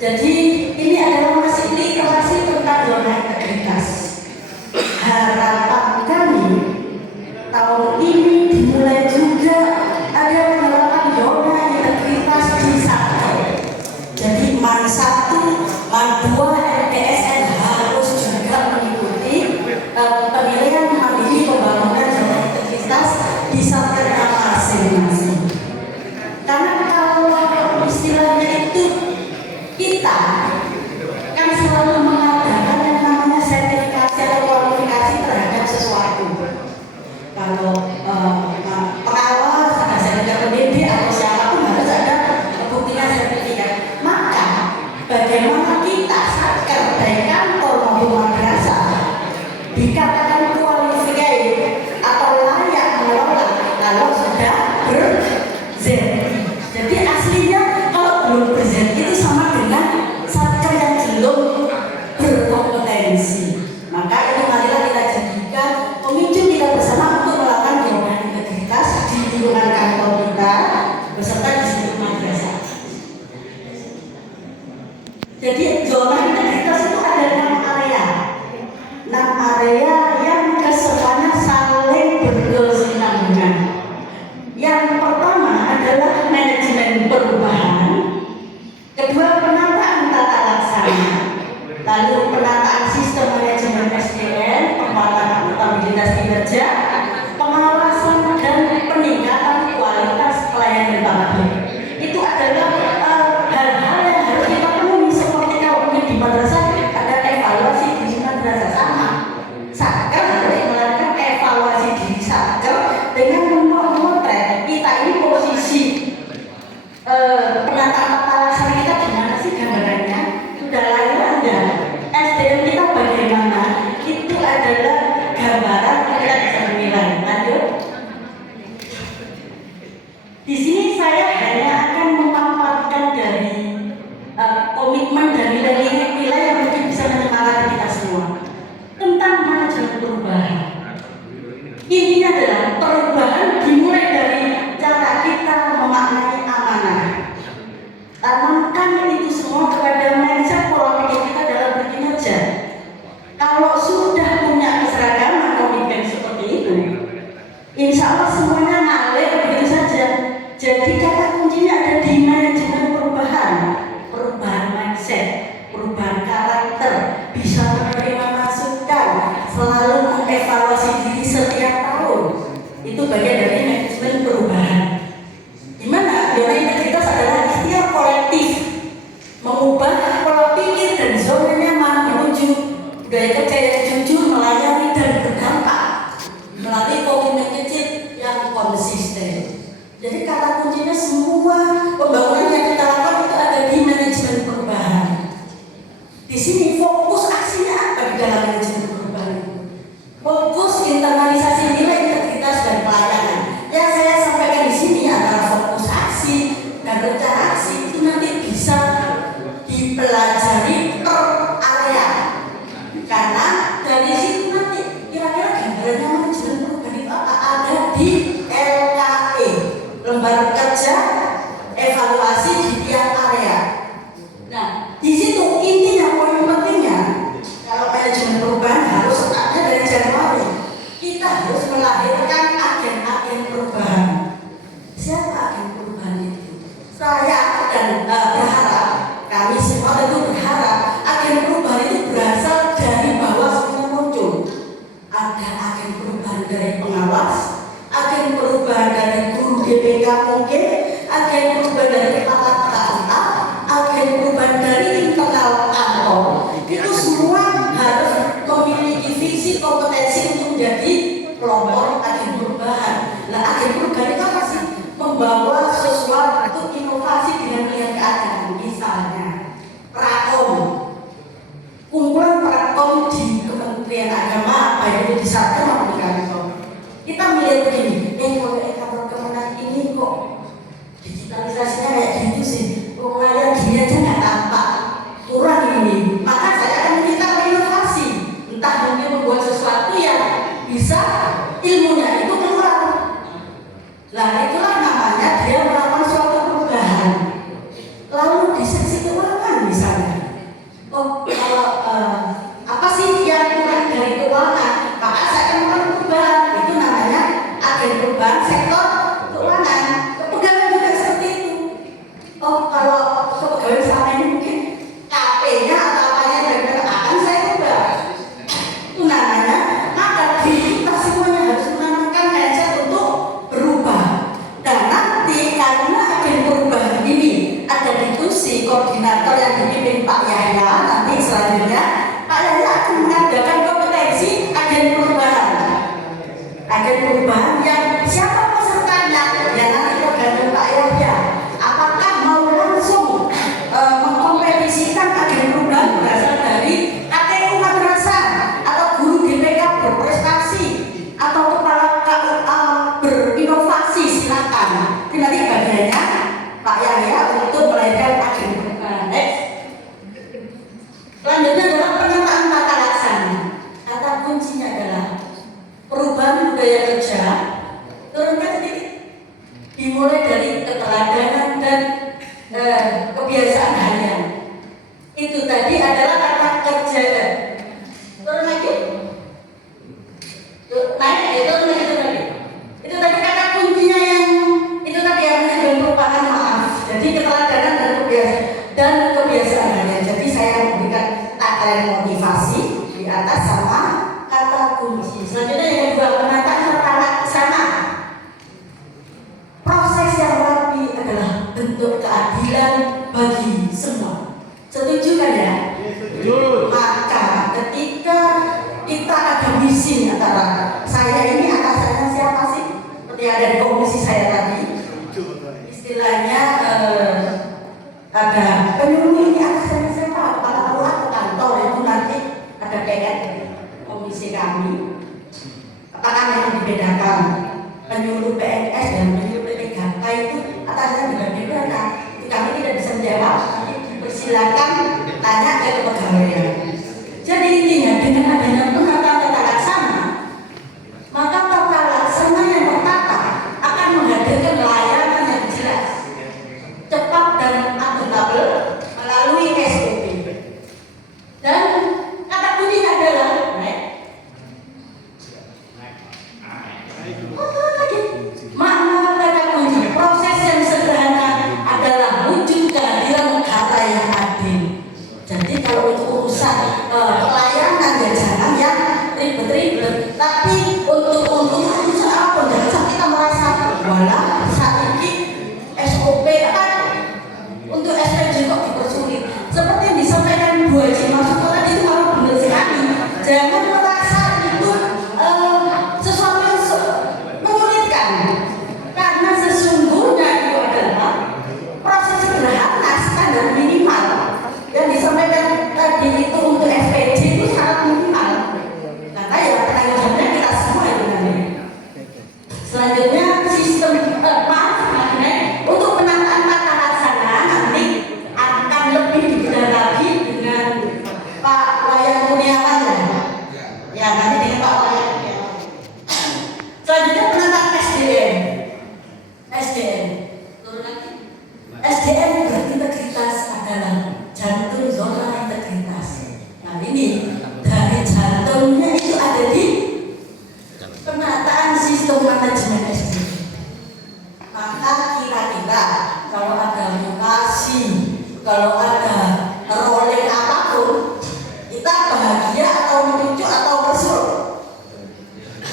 Jadi ini adalah masih literasi tentang zona integritas. Harapan kami tahun ini dimulai juga ada penerapan zona integritas di Satker. Jadi MAN 1, MAN 2, MTSN harus juga mengikuti pemilihan mandiri pembangunan zona integritas di Satkernya masing-masing. Karena kalau istilahnya itu kita kan selalu mengadakan yang namanya sertifikasi atau kualifikasi terhadap sesuatu. Kalau pengawas, ada sertifikat pendidik atau siapapun harus ada buktinya sertifikat. Maka bagaimana kita Satker dari kantor maupun madrasah dikatakan kualifikasi atau layak mengelola kalau sudah ber-ZI. Jadi aslinya kalau belum ber-ZI itu sama dengan Satker yang belum berkompetensi. Maka ini marilah kita jadikan pemicu kita bersama untuk melakukan zona integritas di lingkungan kantor kita beserta di seluruh madrasah. Jadi zona integritas itu ada 6 area. 6 area yang kesemuanya saling berkesinambungan. Yang pertama adalah manajemen perubahan, kedua penataan tata laksana, lalu penataan sistem manajemen SDM, penguatan akuntabilitas kinerja, pengawasan dan peningkatan kualitas pelayanan publik. Itu adalah hal-hal yang harus kita penuhi seperti kalau di madrasah ada evaluasi diri madrasah sama. Satker harus melakukan evaluasi diri Satker dengan memotret kita ini posisi penataan tata laksana kita gimana sih gambarannya? Sudah layak enggak? SDM kita bagaimana? Itu adalah gambaran kita bisa menilai. Lanjut. Di sini saya hanya akan memaparkan dari komitmen dan nilai-nilai yang mungkin bisa menyemangati kita semua tentang manajemen perubahan. Intinya adalah perubahan dimulai dari cara kita memaknai amanah. Tanamkan itu semua kepada mindset pola pikir kita dalam berkinerja. Kalau sudah punya keseragaman komitmen seperti itu, insya Allah semuanya ngalir begitu saja. Jadi kata kuncinya ada di manajemen perubahan, perubahan mindset, perubahan karakter, bisa menerima masukan, selalu mengevaluasi diri setiap tahun. Itu bagian dari manajemen perubahan. Di mana zona integritas adalah ikhtiar kolektif mengubah pola pikir dan zona nyaman menuju budaya kerja yang jujur, melayani dan berdampak melalui komitmen kecil yang konsisten. Jadi kata kuncinya semua pembangunan yang kita lakukan itu ada di manajemen perubahan. Di sini fokus aksinya apa di dalam manajemen perubahan? Fokus internalisasi nilai integritas dan pelayanan. Yang saya sampaikan di sini adalah fokus aksi dan rencana aksi itu nanti bisa dipelajari per area. Karena dari situ nanti kira-kira gambarannya manajemen perubahan itu apa? Ada di LKE, lembar kerja evaluasi di tiap area. Nah, di situ intinya poin pentingnya kalau manajemen perubahan harus ada dari Januari. Kita harus melahirkan agen-agen perubahan. Siapa agen perubahan itu? Saya dan berharap, kami semua tentu berharap koordinator yang dipimpin Pak Yahya. Nanti selanjutnya Pak Yahya akan mengadakan kompetensi agen perubahan. Agen perubahan yang siapa pesertanya? Ya nanti tergantung Pak Yahya. Apakah mau langsung mengkompetisikan agen perubahan berasal dari ATU madrasah atau guru GPK berprestasi atau kepala KUA berinovasi, silakan. Nanti bagiannya Pak Yahya untuk melahirkan agen perubahan. Selanjutnya adalah penataan tata laksana. Kata kuncinya adalah perubahan budaya kerja. Turunkan sedikit. Dimulai dari keteladanan dan kebiasaan harian. Itu tadi adalah kata kerja. Turun lagi. Naik, turun lagi. Itu tadi kata kuncinya yang itu tadi yang merupakan maaf. Jadi keteladanan dan kebiasaan harian. Jadi saya memberikan tagline motivasi di atas sama kata kunci. Selanjutnya yang kedua, penataan tata laksana. Proses yang rapi adalah bentuk keadilan bagi semua. Setuju kan ya? Maka ketika kita ada misi antara saya ini atasannya siapa sih? Seperti ada di komisi saya tadi. Istilahnya ada penyuluh ini atasannya siapa? Kepala lurah atau kantor itu nanti ada PN komisi kami. Apakah memang dibedakan penyuluh PNS dan penyuluh PPKK itu atasannya juga berbeda? Kami tidak bisa menjawab. Silakan tanya ke kepegawaian. Jadi intinya dengan adanya penataan tata laksana, maka tata laksana yang tertata akan menghadirkan layanan yang jelas, cepat dan akuntabel melalui SOP. Dan kata kuncinya adalah makna kata kunci proses yang sederhana adalah wujud kehadiran negara yang adil. Jadi kalau untuk urusan pelayanan ya jangan yang ribet-ribet, tapi untuk usaha pendapat kita merasa wala saat ini SOP kan untuk SPJ kok dipersulit. Seperti yang disampaikan Bu Haji Maksud tadi itu kalau benar sekali, jangan merasa itu sesuatu yang menyulitkan, karena sesungguhnya itu adalah proses sederhana, standar minimal yang disampaikan tadi itu untuk SPJ itu sangat minimal, karena ya penanggung jawabnya kita semua itu nanti. Selanjutnya sistem untuk penataan tata laksana nanti akan lebih dibedah lagi dengan Pak Wayan Kurniawan ya nanti dengan Pak Wayan Kurniawan. Selanjutnya penataan SDM turun lagi. SDM berintegritas adalah jantung zona integritas. Nah ini dari jantungnya itu ada di penataan sistem manajemen SDM. Maka kira-kira kalau ada mutasi, kalau ada rolling apapun, kita bahagia atau menuju atau bersyukur?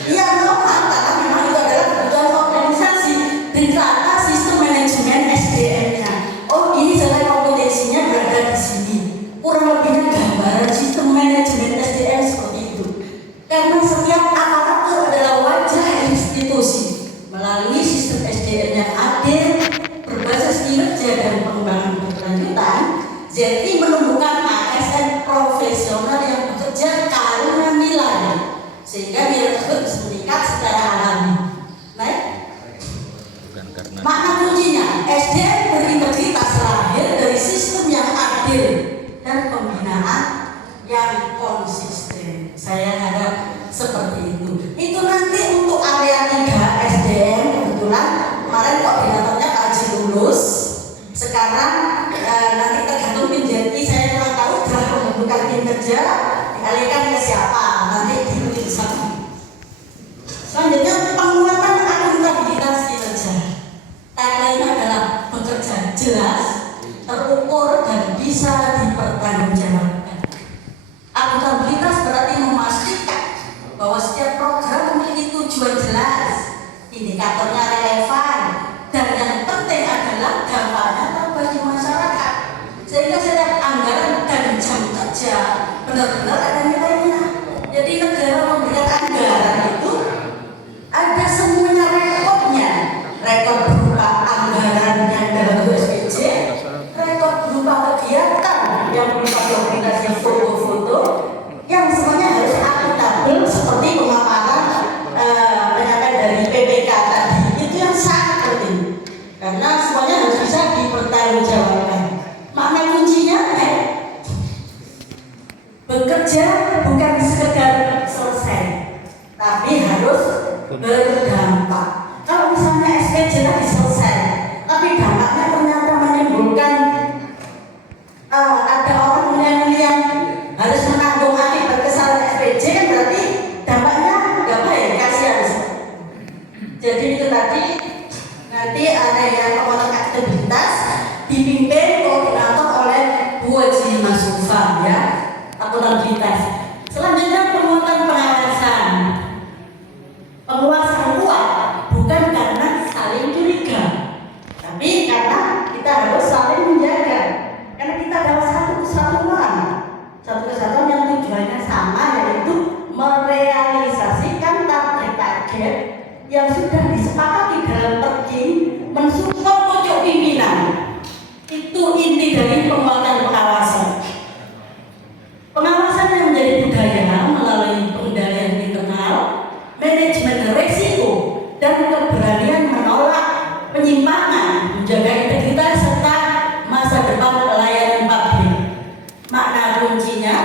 Iya normal, karena memang itu adalah kebutuhan organisasi. Ditata sistem manajemen SDM-nya. Oh ini jalan kompetensinya berada di sini. Kurang lebihnya gambaran sistem manajemen SDM seperti itu. Karena setiap aparatur adalah wajah institusi. Melalui sistem SDM yang adil, berbasis kinerja dan pengembangan berkelanjutan, ZI menumbuhkan ASN profesional yang bekerja karena nilai, sehingga nilai tersebut bisa meningkat secara alami. Baik. Makna kuncinya, SDM berintegritas lahir dari sistem yang adil dan pembinaan yang konsisten. Saya harap seperti itu. Itu nanti untuk area 3 SDM kebetulan kemarin koordinatornya Pak Haji lulus. Sekarang nanti tergantung tim JETI, saya kurang tahu telah pembentukan tim kerja dialihkan ke siapa, nanti dipilih di sana. Selanjutnya penguatan akuntabilitas kinerja. Tagline adalah bekerja jelas, terukur dan bisa dipertanggungjawabkan. Akuntabilitas berarti memastikan bahwa setiap program memiliki benar-benar ada nilainya. Jadi negara memberikan anggaran itu ada semuanya rekodnya, rekod berupa anggaran yang dalam bentuk SPJ, rekod berupa kegiatan yang berupa dokumentasi foto-foto, yang semuanya harus akuntabel seperti pemaparan penyampaian dari PPK tadi. Itu yang sangat penting karena semuanya harus bisa dipertanggungjawabkan. Makna kuncinya bekerja bukan sekedar selesai, tapi harus berdampak. Kalau misalnya SPJ tadi selesai, tapi dampaknya ternyata menimbulkan ada orang yang harus menanggung akibat kesalahan SPJ, kan berarti dampaknya nggak baik, kasihan. Jadi itu tadi nanti ada yang penguatan aktivitas dipimpin koordinator oleh Bu Haji Masufa ya, akuntabilitas. Selanjutnya penguatan pengawasan. Pengawasan kuat bukan karena saling curiga, tapi karena kita harus saling menjaga. Karena kita adalah satu kesatuan yang tujuannya sama, yaitu merealisasikan target-target yang sudah disepakati dalam terjun mensupport pojok pimpinan. Itu inti dari penguatan pengawasan. Pengawasan yang menjadi budaya melalui pengendalian internal, manajemen risiko, dan keberanian menolak penyimpangan, menjaga integritas serta masa depan pelayanan publik. Makna kuncinya,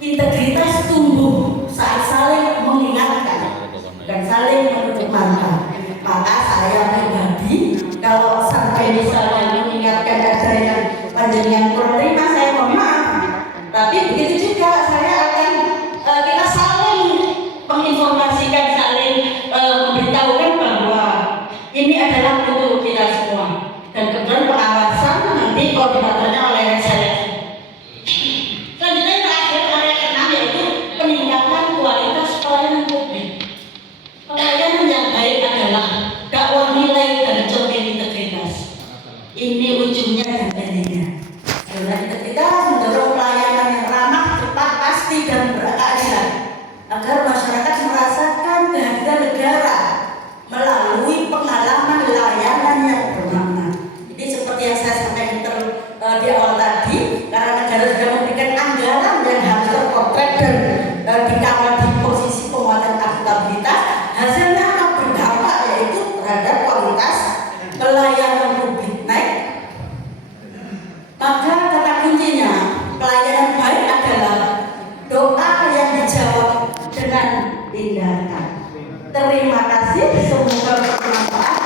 integritas tumbuh saat saling mengingatkan dan saling menutup mata. Maka saya pribadi kalau sampai misalnya mengingatkan ada yang panjenengan kurang terima, saya mohon maaf. Tapi begitu juga saya akan kita saling menginformasikan, saling memberitahukan bahwa ini adalah untuk kita semua. Dan kemudian pengawasan nanti koordinatornya oleh saya. Selanjutnya terakhir area keenam yaitu peningkatan kualitas pelayanan publik. Pelayanan yang baik adalah dakwah nilai dan cermin integritas. Ini ujungnya dan endingnya. Dalam integritas mendorong pelayanan yang ramah, cepat, pasti dan berkeadilan agar masyarakat merasakan kehadiran negara melalui pengalaman layanan yang bermakna. Jadi seperti yang saya sampaikan di awal tadi, karena negara sudah memberikan anggaran yang harus terpotret dan dikawal di posisi penguatan akuntabilitas, hasilnya akan berdampak yaitu terhadap kualitas pelayanan publik naik. Maka kata kuncinya pelayanan baik adalah doa yang dijawab dengan tindakan. Terima kasih, semoga bermanfaat.